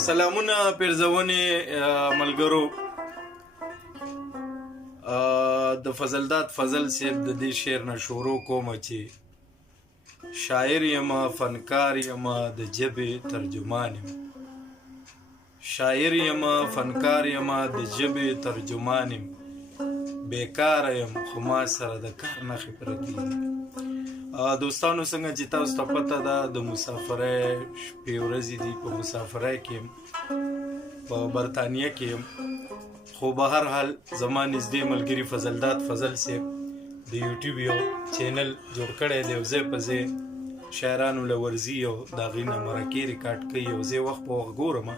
سلامونه پیرزونې ملګرو. د فضلداد فضل صاحب د دې شعر نه شروع کوم چې شاعر یم فنکار یم د ژبې ترجمان یم. شاعر یم فنکار یم د ژبې ترجمان یم. بیکاره یم خو ما سره د کار نښې پرتې دي. دوستانو څنګه چې تاسو ته پته ده د مسافرۍ شپې ورځې دي، په مسافرۍ کې یم، په برطانیه کې یم، خو به هر حال زما نږدې ملګري فضلداد فضل صاحب د یوټیوب یو چینل جوړ کړی دی او ځای په ځای شاعرانو له ورځي او د هغې نه مرکې ریکارډ کوي او زه وخت په وخت ګورم.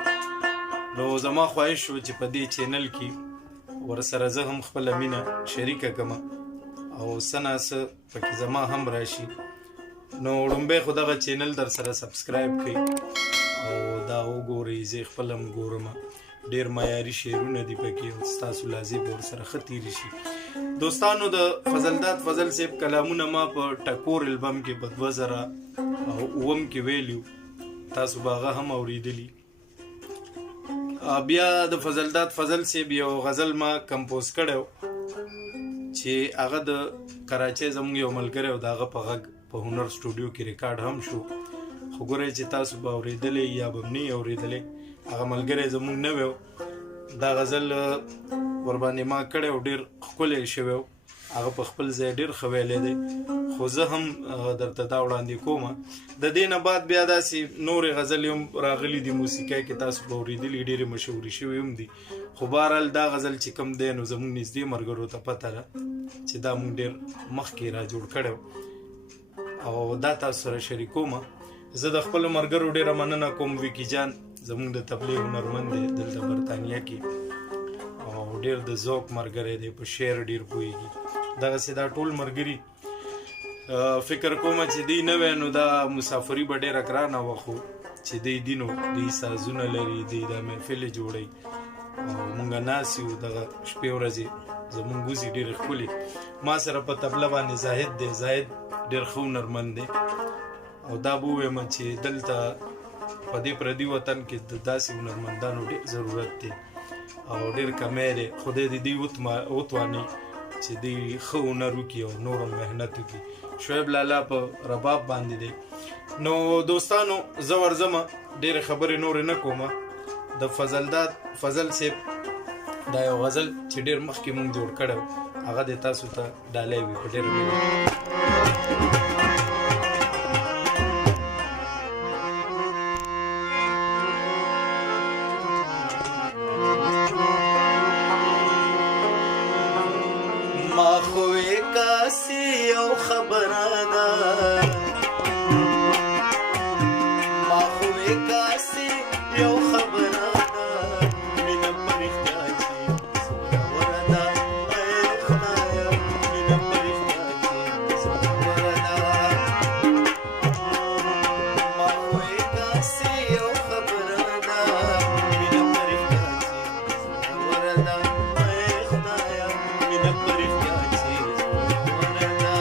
نو زما خواهش شو چې په دې چینل کې ورسره زه هم خپله مینه شریکه کړم او څه نه څه پکې زما هم راشي. نو لومبی خو دغه چینل در سره سبسکرایب کړئ او دا وګورئ. زه خپل هم ګورم، ډېر معیاري شعرونه دي پکې او ستاسو لازم ورسره ښه تېرې شي. دوستانو د فضلداد فضل صاحب کلامونه ما په ټکور البم کې په 2009 کې ویلي، تاسو به هغه هم اورېدلي. بیا د فضلداد فضل صاحب یو غزل ما کمپوز کړی چې هغه د کراچۍ زموږ یو ملګری او د هغه په غږ په هنر سټوډیو کې ریکارډ هم شو. خو ګورئ چې تاسو به اورېدلی یا به نه یې اورېدلی، هغه ملګری زموږ نه وی. دا غزل ورباندې ما کړی او ډېر ښکلی شوی، هغه په خپل ځای ډېر ښه ویلی دی، خو زه هم درته دا وړاندې کوم. د دې نه بعد بیا داسې نورې غزلې هم راغلي دي موسیقۍ کې، تاسو به اورېدلي، ډېرې مشهورې شوي هم دي. خو بهرحال دا غزل چې کوم دی نو زموږ نږدې ملګرو ته پته ده چې دا موږ ډېر مخکې را جوړ کړی او دا تاسو سره شریکوم. زه د خپلو ملګرو ډېره مننه کوم. ویکي جان زموږ د تبلیغ هنرمند دی دلته برطانیه کې او ډېر د ذوق ملګری دی، په شعر ډېر پوهېږي. دغسې دا ټول ملګري فکر کوم چې دی نه وی نو دا مسافري به ډېره ګرانه وه، خو چې دی دي نو دوی سازونه لري، دوی دا محفلې جوړوي او مونږ ناست یو. دغه شپې ورځې زمونږ وزي ډېرې ښکلې. ما سره په طبله باندې زاهد دی، زاهد ډېر ښه هنرمند دی او دا به ووایم چې دلته په دې پردي وطن کې د داسې هنرمندانو ډېر ضرورت دی او ډېر کمی دی. خدای دې دوی وتواني چې دوی ښه هنر وکړي او نور هم محنت وکړي. شعیب لالا په رباب باندې دی. نو دوستانو زه ورځم، ډېرې خبرې نورې نه کوم. د فضلداد فضل صاحب دا یو غزل چې ډېر مخکې مونږ جوړ کړی هغه دې تاسو ته ډالی وي په ډېره مینه. ما خو یې کاسې یو خبره ده، ما خو یې کاسې یو خبره ده، مینه په رښتیا چې زوروره ده. ای خدایه مینه په رښتیا چې زوروره ده. ما خو یې کاسې یو خبره ده، مینه په رښتیا چې زوروره ده. ای خدایه مینه په رښتیا چې زوروره ده.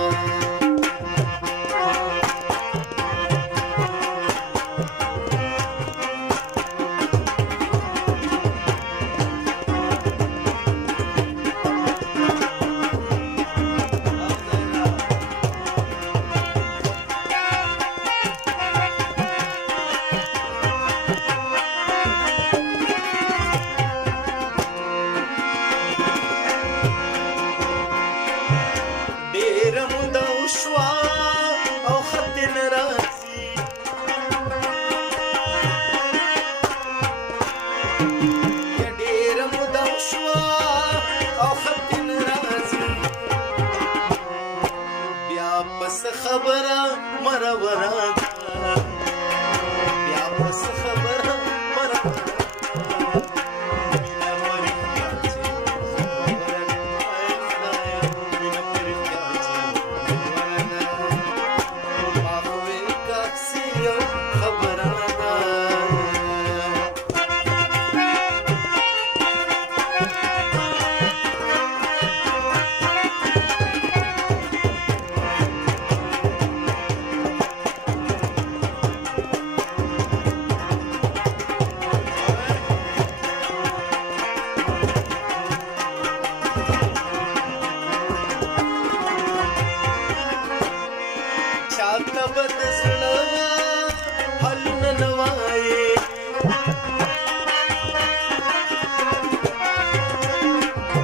ډېره موده وشوه او خط یې نه راځي، ډېره موده وشوه او خط یې نه راځي. بیا پس خبره مرور ده، بیا پس خبره مرور ده.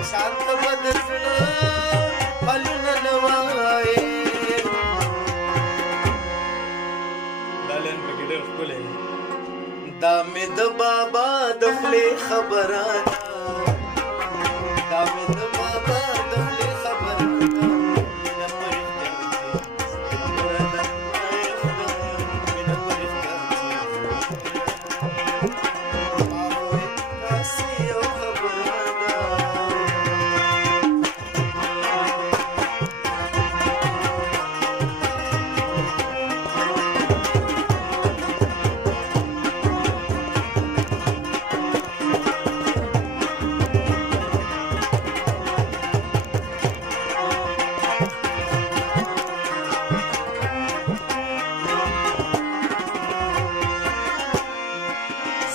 شانت بدزړه پلونه نوای دالن پکې ډېر ښکلی دا مې د بابا د خولې خبره دا مې د بابا د خولې خبره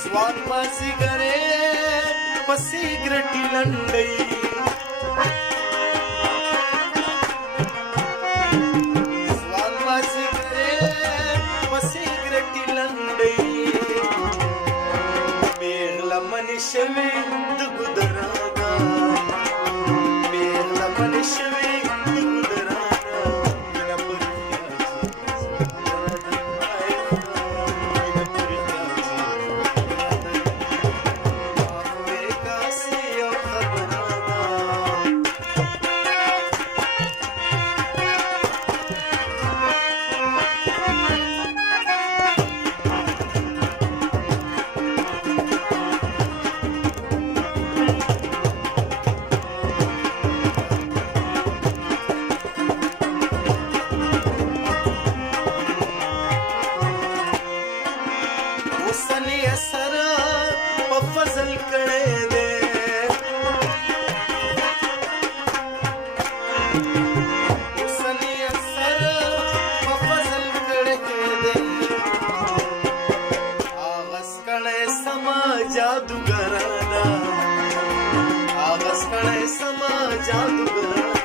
ځوان مازدیګرې په سیګرټي لنډۍ ځوان مازدیګرې په سیګرټي لنډۍ پیغله منې شوې د ګودرانا پیغله منې شوې د ګودرانا وسنی اثر په فضل کړه دې وسنی اثر په فضل کړه دې آغاز کړه سما جادوګرانا آغاز کړه سما جادوګرانا